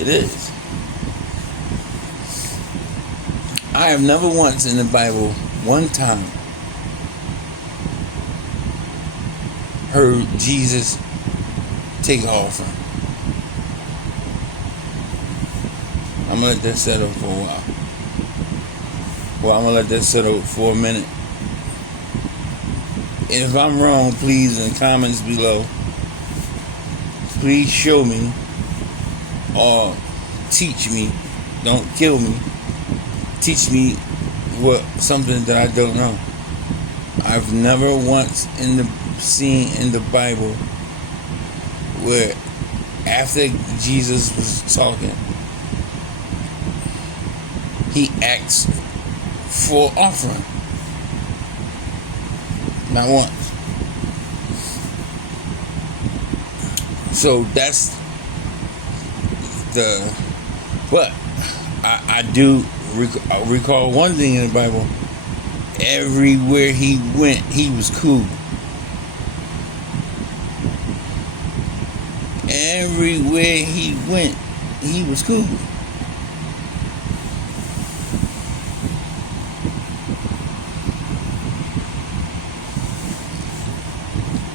It is. I have never once in the Bible, one time, heard Jesus take an offering. I'm going to let that settle for a while. Well, I'm going to let that settle for a minute. And if I'm wrong, please, in the comments below, please show me or teach me. Don't kill me. Teach me something that I don't know. I've never once seen in the Bible where after Jesus was talking, he asked for offering. Not once. So that's but I do recall one thing in the Bible. Everywhere he went, he was cool. Everywhere he went, he was cool.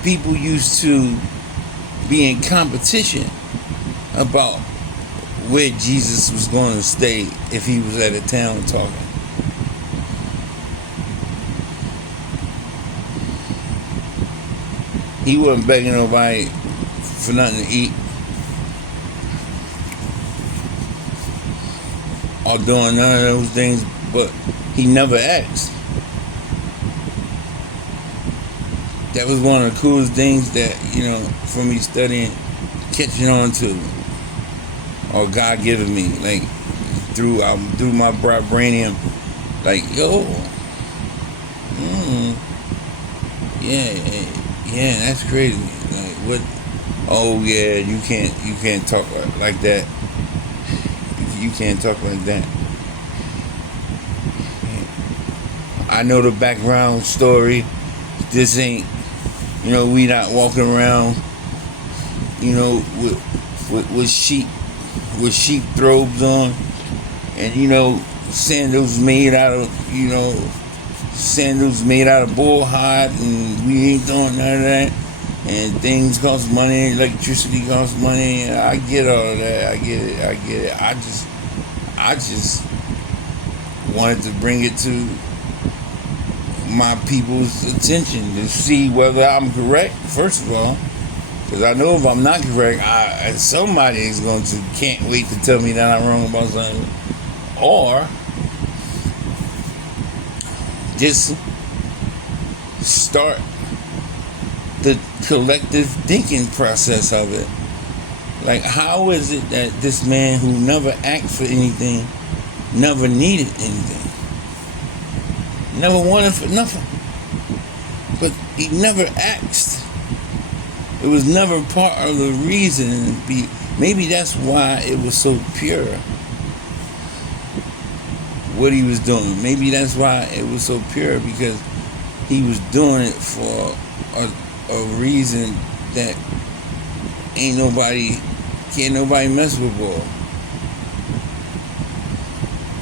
People used to be in competition about where Jesus was going to stay if he was at a town talking. He wasn't begging nobody for nothing to eat or doing none of those things, but he never asked. That was one of the coolest things that, for me studying, catching on to, or God giving me, like, through my vibranium, like, yeah, that's crazy. Like, what? Oh yeah, you can't talk like that. You can't talk like that. I know the background story. This ain't, we not walking around, with sheep robes on, and sandals made out of bull hide, and we ain't doing none of that. And things cost money, electricity costs money. I get all of that. I get it. I just wanted to bring it to my people's attention to see whether I'm correct, first of all, because I know if I'm not correct, somebody is can't wait to tell me that I'm wrong about something, or just start the collective thinking process of it. Like, how is it that this man who never asked for anything, never needed anything, never wanted for nothing, but he never asked? It was never part of the reason. Maybe that's why it was so pure, what he was doing. Maybe that's why it was so pure, because he was doing it for a reason that can't nobody mess with ball.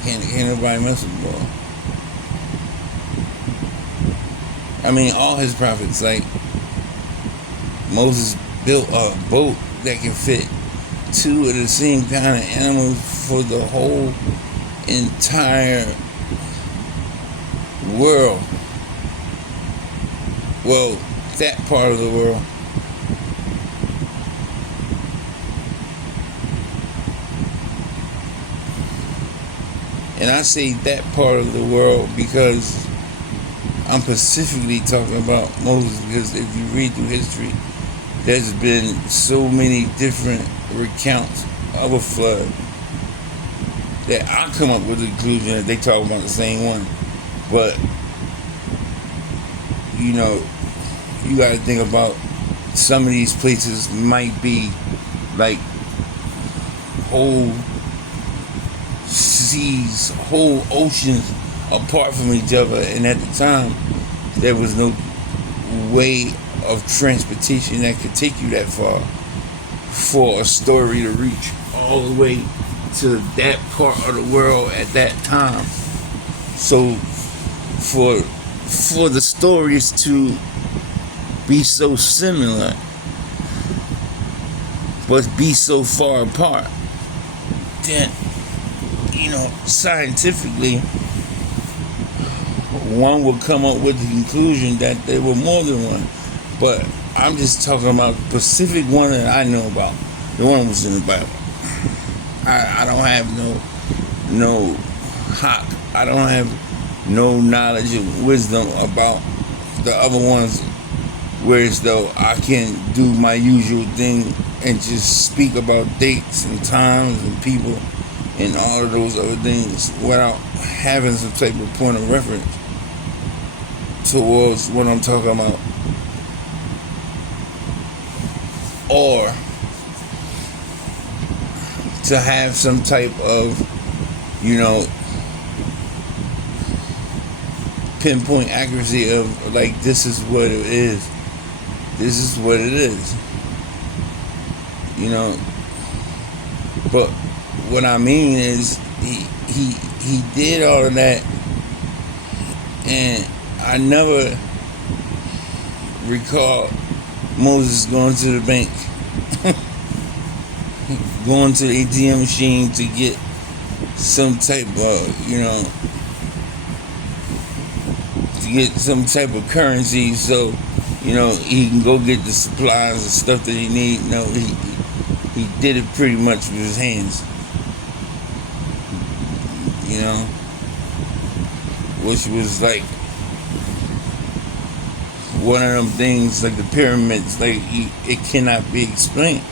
Can't nobody mess with ball. I mean, all his prophets, like Moses built a boat that can fit two of the same kind of animals for the whole entire world. Well, that part of the world. And I say that part of the world because I'm specifically talking about Moses, because if you read through history, there's been so many different recounts of a flood that I come up with the conclusion that they talk about the same one. But you got to think about some of these places might be like whole seas, whole oceans apart from each other, and at the time there was no way of transportation that could take you that far for a story to reach. all the way to that part of the world at that time. So for the stories to be so similar but be so far apart, then, scientifically, one will come up with the conclusion that there were more than one. But I'm just talking about the specific one that I know about. The one that was in the Bible. I don't have no I don't have no knowledge and wisdom about the other ones, whereas though I can do my usual thing and just speak about dates and times and people and all of those other things without having some type of point of reference towards what I'm talking about, or to have some type of, pinpoint accuracy of like, this is what it is. This is what it is. But what I mean is he did all of that, and I never recall Moses going to the bank, going to the ATM machine to get some type of, to get some type of currency so, he can go get the supplies and stuff that he need. No, he did it pretty much with his hands. Which was like one of them things, like the pyramids, like it cannot be explained.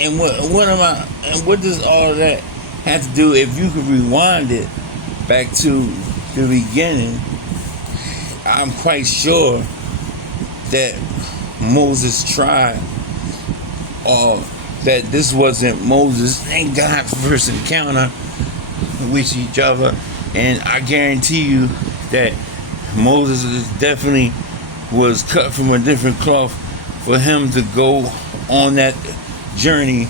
And what does all of that have to do? If you could rewind it back to the beginning, I'm quite sure that Moses tried, or that this wasn't Moses and God's first encounter with each other. And I guarantee you that Moses definitely was cut from a different cloth for him to go on that journey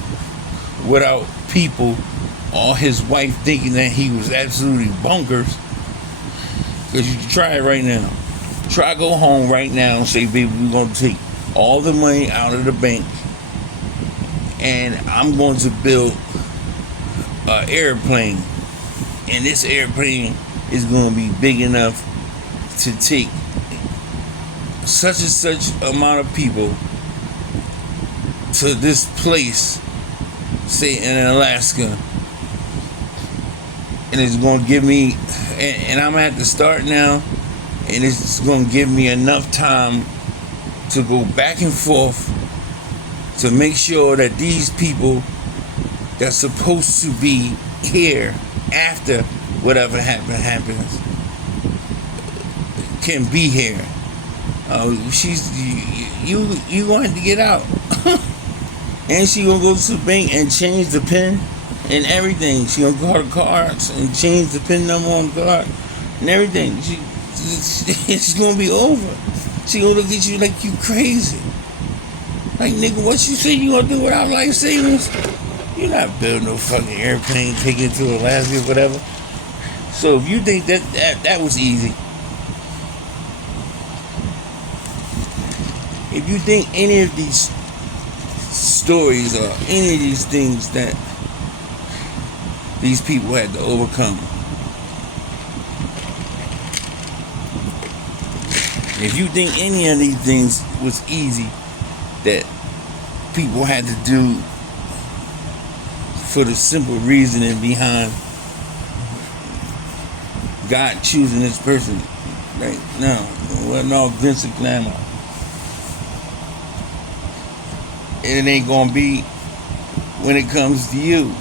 without people or his wife thinking that he was absolutely bonkers. Because you can try it right now. Try go home right now and say, baby, we're going to take all the money out of the bank and I'm going to build an airplane. And this airplane is going to be big enough to take such and such amount of people to this place, say in Alaska, and it's going to give me, and I'm at the start now, and it's going to give me enough time to go back and forth to make sure that these people that's supposed to be here after whatever happens can be here. You wanted to get out. And she gonna go to the bank and change the pin and everything. She gonna call the cards and change the pin number on the card and everything. It's gonna be over. She gonna look at you like you crazy. Like, nigga, what you say you gonna do without life savings? You're not building no fucking airplane, taking it to Alaska or whatever. So if you think that was easy, if you think any of these stories or any of these things that these people had to overcome, if you think any of these things was easy that people had to do for the simple reasoning behind God choosing this person, like, no, it wasn't all glitz and glamour. And it ain't gonna be when it comes to you.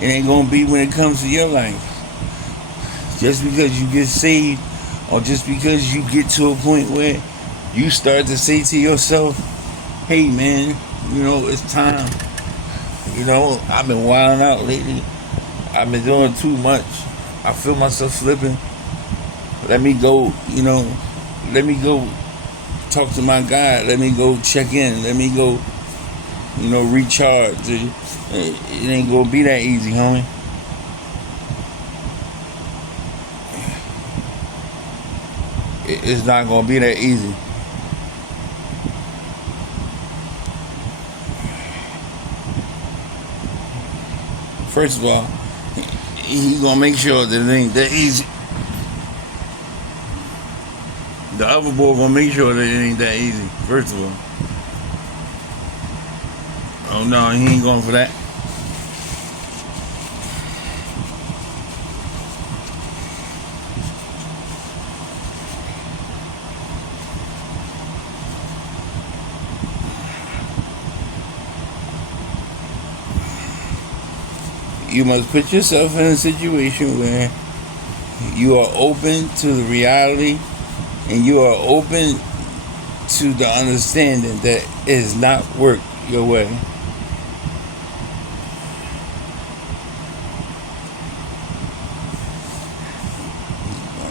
It ain't gonna be when it comes to your life. Just because you get saved, or just because you get to a point where you start to say to yourself, hey man, it's time. I've been wilding out lately. I've been doing too much. I feel myself slipping. Let me go talk to my God. Let me go check in. Let me go, recharge. It ain't gonna be that easy, homie. It's not gonna be that easy. First of all, he's gonna make sure that it ain't that easy. The other boy gonna make sure that it ain't that easy. First of all. Oh no, he ain't going for that. You must put yourself in a situation where you are open to the reality and you are open to the understanding that it does not work your way.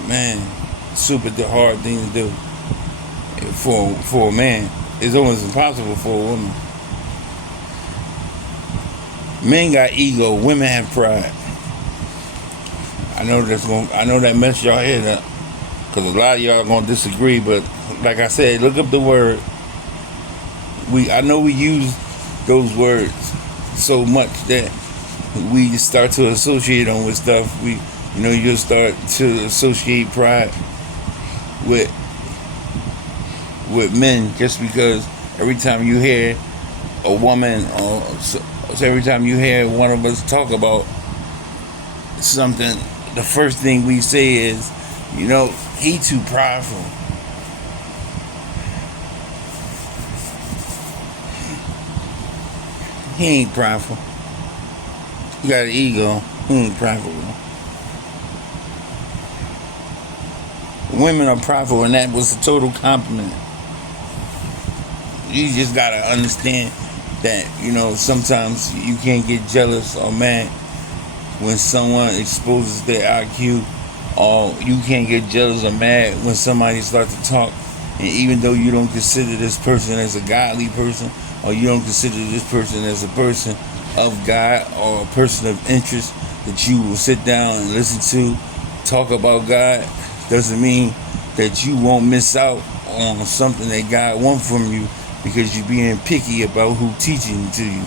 Man, super hard thing to do for a man. It's almost impossible for a woman. Men got ego, women have pride. I know that messed y'all head up, because a lot of y'all gonna disagree. But like I said, look up the word. I know we use those words so much that we start to associate them with stuff. You'll start to associate pride with men, just because every time you hear a woman, or every time you hear one of us talk about something, the first thing we say is, he too prideful. He ain't prideful. He got an ego. He ain't prideful. Women are prideful, and that was a total compliment. You just gotta understand that, sometimes you can't get jealous or mad when someone exposes their IQ, or you can't get jealous or mad when somebody starts to talk, and even though you don't consider this person as a godly person, or you don't consider this person as a person of God or a person of interest that you will sit down and listen to talk about God, doesn't mean that you won't miss out on something that God wants from you, because you're being picky about who teaching to you.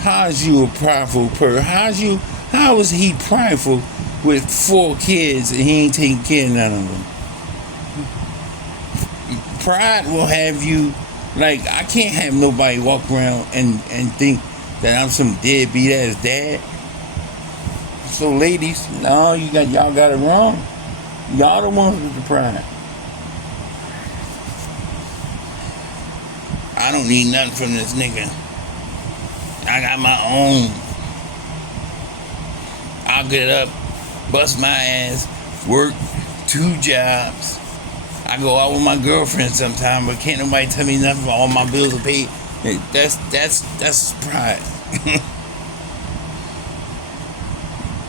How is you a prideful person? How is he prideful with 4 kids and he ain't taking care of none of them? Pride will have you, like, I can't have nobody walk around and think that I'm some deadbeat ass dad. So ladies, no, y'all got it wrong. Y'all the ones with the pride. I don't need nothing from this nigga. I got my own. I'll get up, bust my ass, work 2 jobs. I go out with my girlfriend sometime, but can't nobody tell me nothing. All my bills are paid. That's pride.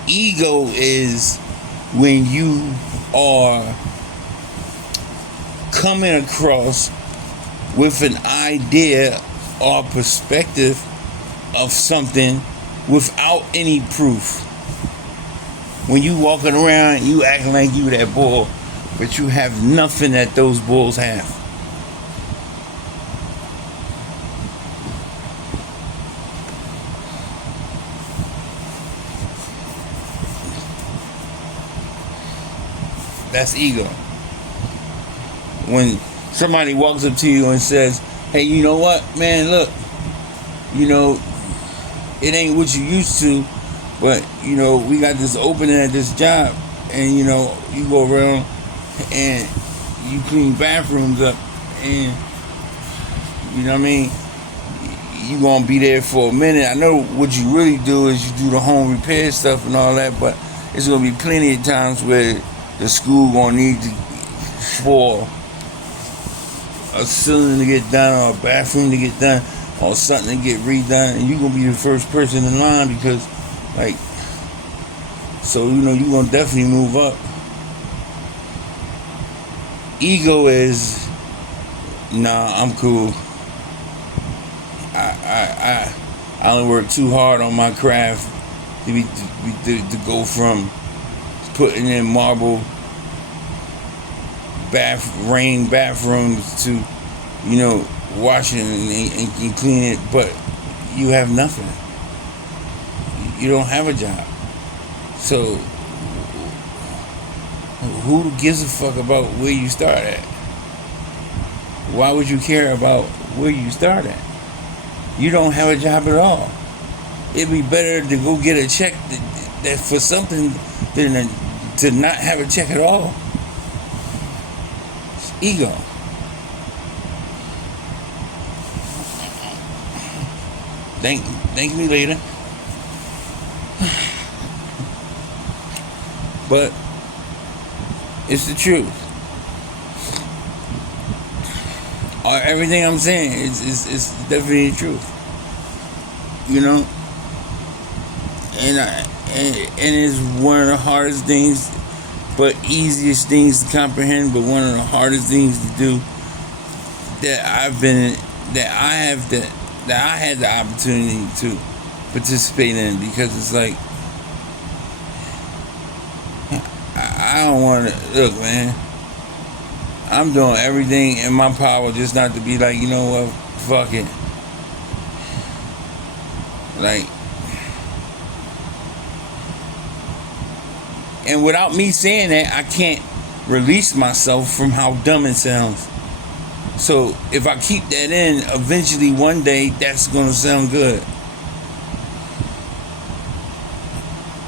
Ego is when you are coming across with an idea or perspective of something without any proof. When you walking around, you acting like you that bull, but you have nothing that those bulls have. That's ego. When somebody walks up to you and says, hey, you know what, man, look, it ain't what you used to, but, we got this opening at this job, and, you go around and you clean bathrooms up, and, you gonna be there for a minute. I know what you really do is you do the home repair stuff and all that, but it's gonna be plenty of times where the school gonna need for a ceiling to get done, or a bathroom to get done, or something to get redone, and you're gonna be the first person in line, because you're gonna definitely move up. Ego is, nah, I'm cool. I only work too hard on my craft to go from putting in marble rain bathrooms to, washing and cleaning it, but you have nothing. You don't have a job. So who gives a fuck about where you start at? Why would you care about where you start at? You don't have a job at all. It'd be better to go get a check that for something than to not have a check at all. It's ego. Thank me later. But it's the truth. Everything I'm saying is definitely the truth. And it's one of the hardest things, but easiest things to comprehend, but one of the hardest things to do that I had the opportunity to participate in, because it's like, I don't want to, look, man, I'm doing everything in my power just not to be like, you know what, fuck it. Like, and without me saying that, I can't release myself from how dumb it sounds. So if I keep that in, eventually one day that's gonna sound good.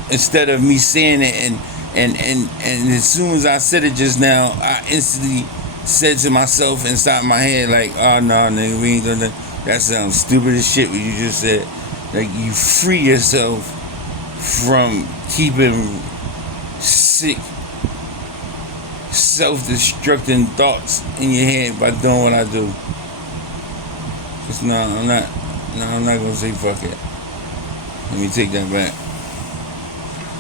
Instead of me saying it and as soon as I said it just now, I instantly said to myself inside my head, like, oh no, nigga, we ain't gonna, that sounds stupid as shit what you just said. Like, you free yourself from keeping sick, self-destructing thoughts in your head by doing what I do. Just I'm not gonna say fuck it. Let me take that back.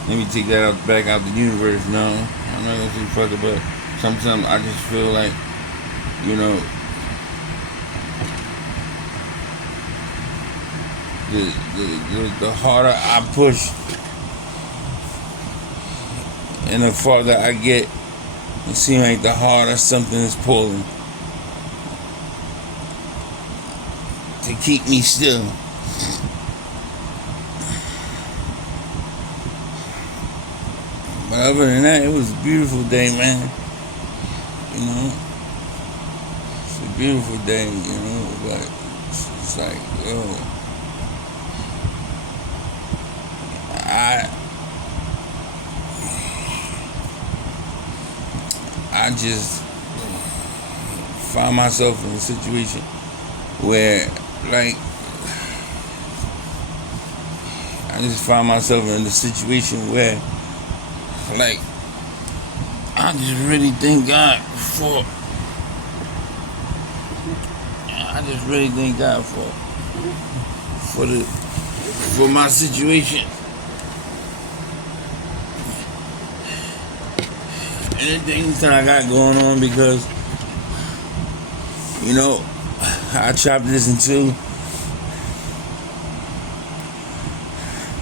Let me take that back out the universe. No, I'm not gonna say fuck it, but sometimes I just feel like, the harder I push and the farther I get, it seems like the harder something is pulling to keep me still. But other than that, it was a beautiful day, man. It's a beautiful day, but it's like, I just find myself in a situation where, like, like, I just really thank God for my situation. And the things that I got going on, because, I chopped this in two,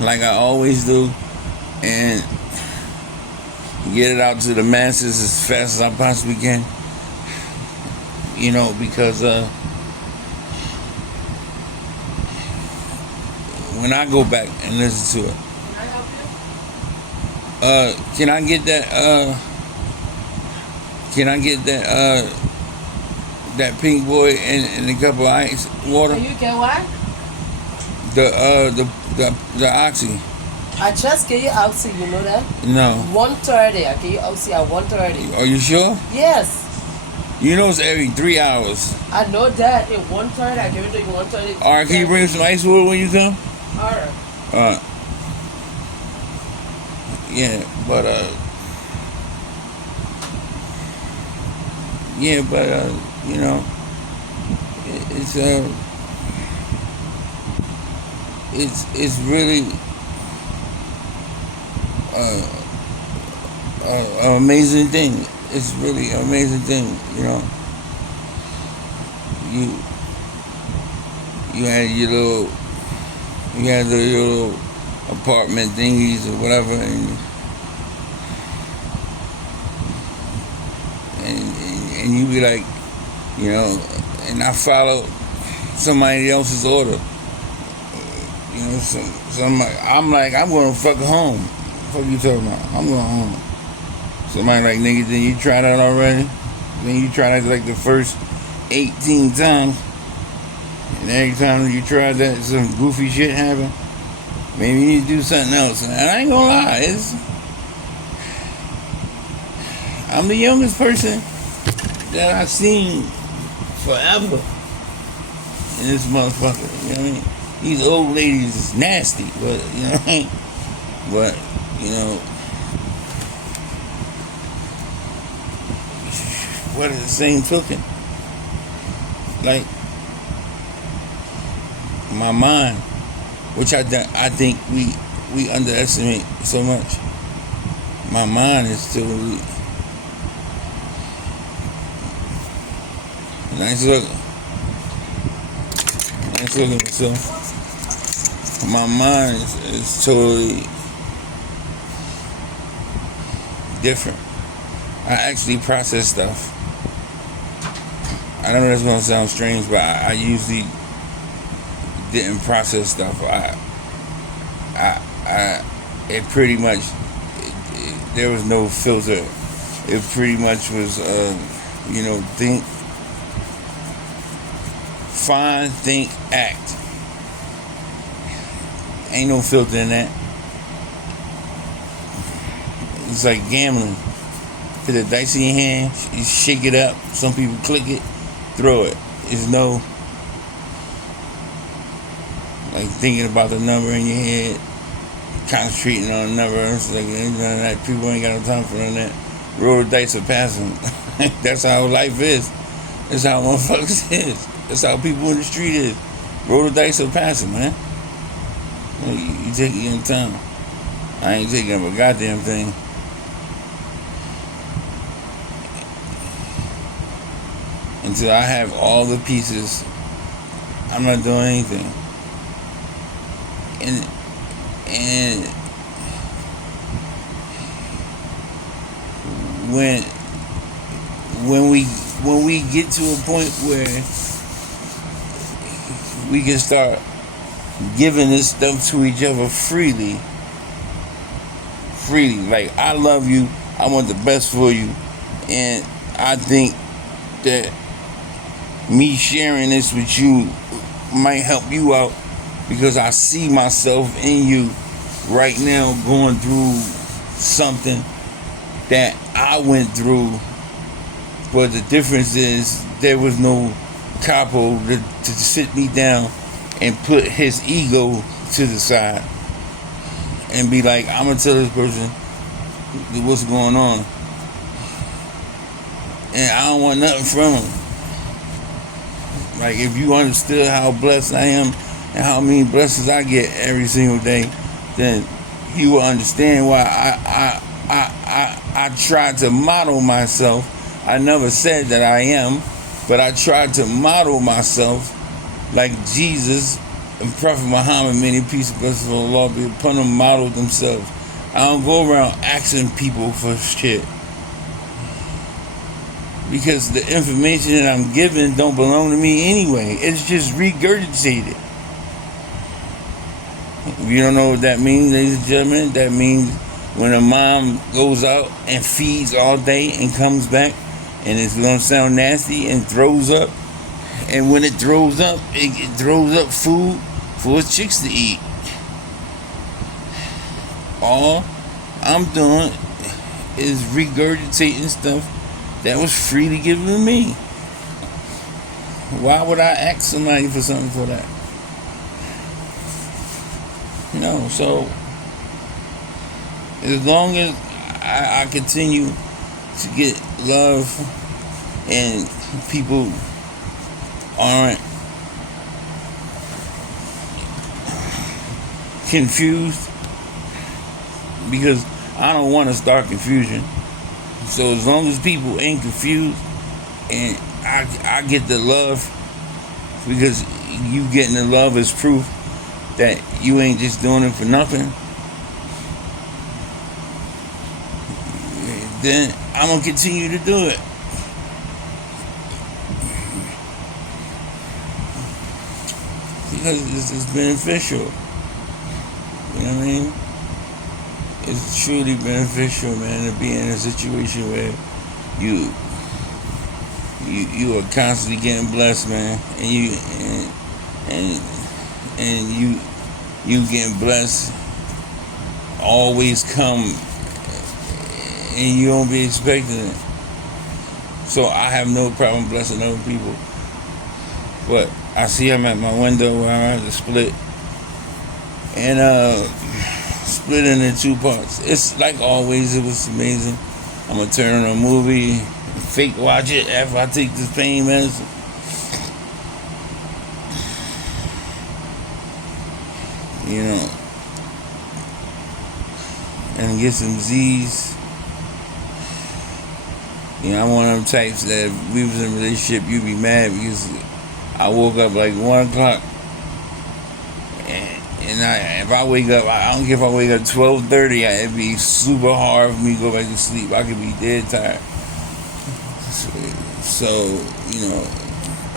like I always do, and get it out to the masses as fast as I possibly can. Because when I go back and listen to it, can I get that pink boy and a cup of ice water? Can you get what? The oxy. I just gave you oxy, you know that? No. 1:30. I gave you oxy at 1:30. Are you sure? Yes. It's every 3 hours. I know that. At 1:30, I gave it to you 1:30. Alright, can you bring some ice water when you come? Alright. Yeah, but it's really an amazing thing. it's really an amazing thing, you know. You you had your little you had your little apartment thingies or whatever, and you be like, you know, and I follow somebody else's order. You know, so I'm like, I'm going to fuck home. What you talking about? I'm going home. Somebody like, nigga, then you try that already? Then you try that like the first 18 times. And every time you try that, some goofy shit happen. Maybe you need to do something else. And I ain't gonna lie, I'm the youngest person that I've seen forever in this motherfucker. You know what I mean? These old ladies is nasty, but you know what I mean? But, you know, what is the same token? Like, my mind, which I think we underestimate so much. My mind is still nice looking. Nice looking myself. My mind is totally different. I actually process stuff. I know that's gonna sound strange, but I usually didn't process stuff. It pretty much, there was no filter. It pretty much was, you know, think, act. Ain't no filter in that. It's like gambling. Put the dice in your hand, you shake it up. Some people click it, throw it. There's no like thinking about the number in your head, concentrating on the number. It's like none of that. People ain't got no time for none of that. Roll the dice or pass them. That's how life is. That's how motherfuckers is. That's how people in the street is. Roll the dice or pass them, man. You take it in time. I ain't taking up a goddamn thing. Until I have all the pieces, I'm not doing anything. And when we get to a point where we can start giving this stuff to each other freely, like, I love you, I want the best for you, and I think that me sharing this with you might help you out, because I see myself in you right now going through something that I went through, but the difference is there was no capo to sit me down and put his ego to the side and be like, I'm gonna tell this person what's going on, and I don't want nothing from him. Like, if you understood how blessed I am and how many blessings I get every single day, then you will understand why I tried to model myself. I never said that I am, but I tried to model myself like Jesus and Prophet Muhammad, many peace and blessings of Allah be upon them, modeled themselves. I don't go around asking people for shit, because the information that I'm giving don't belong to me anyway. It's just regurgitated. If you don't know what that means, ladies and gentlemen, that means when a mom goes out and feeds all day and comes back, and it's gonna sound nasty, and throws up, and when it throws up, it throws up food for its chicks to eat. All I'm doing is regurgitating stuff that was freely given to me. Why would I ask somebody for something for that? No, so as long as I continue to get love and people aren't confused, because I don't want to start confusion. So as long as people ain't confused, and I get the love, because you getting the love is proof that you ain't just doing it for nothing, then I'm gonna continue to do it. Because it's beneficial. You know what I mean? It's truly beneficial, man, to be in a situation where you are constantly getting blessed, man, and you getting blessed always come, and you don't be expecting it. So I have no problem blessing other people, but I see I'm at my window where I have to split, and split into two parts. It's like always, it was amazing. I'm gonna turn on a movie, fake watch it after I take this pain medicine. You know, and get some Z's. You know, I'm one of them types that if we was in a relationship, you'd be mad because I woke up like 1 o'clock. And if I wake up, I don't care if I wake up 12:30, it'd be super hard for me to go back to sleep. I could be dead tired. So, you know,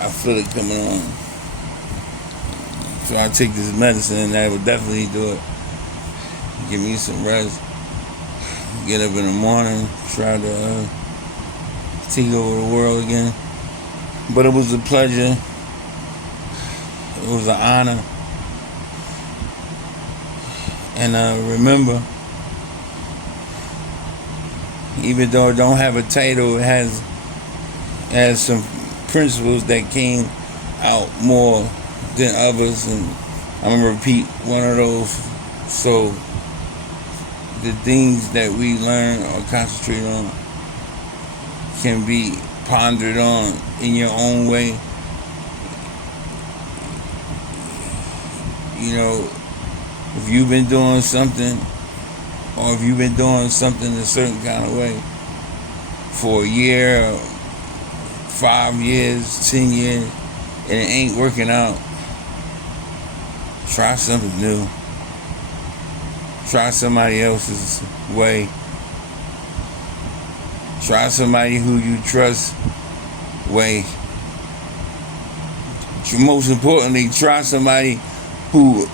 I feel it coming on. So I take this medicine and that would definitely do it. Give me some rest. Get up in the morning, try to take over the world again. But it was a pleasure. It was an honor. And remember, even though it don't have a title, it has some principles that came out more than others, and I'm gonna repeat one of those. So the things that we learn or concentrate on can be pondered on in your own way. You know, if you've been doing something, or if you've been doing something a certain kind of way for a year, 5 years, 10 years, and it ain't working out, try something new. Try somebody else's way. Try somebody who you trust way. Most importantly, try somebody who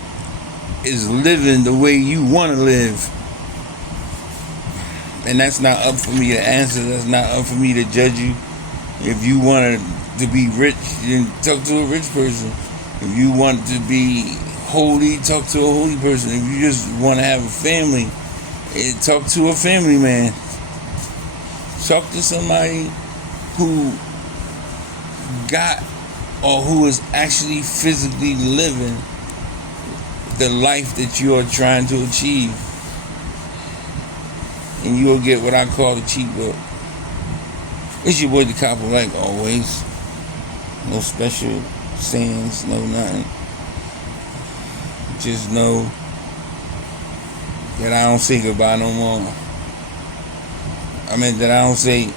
is living the way you want to live. And that's not up for me to answer. That's not up for me to judge you. If you want to be rich, then talk to a rich person. If you want to be holy, talk to a holy person. If you just want to have a family, talk to a family man. Talk to somebody who got, or who is actually physically living the life that you are trying to achieve. And you will get what I call the cheat book. It's your boy Decopbo, like always. No special sayings, no nothing. Just know that I don't say goodbye no more. I mean, that I don't say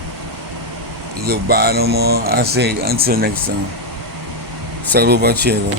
goodbye no more. I say until next time. Saludo, cielo.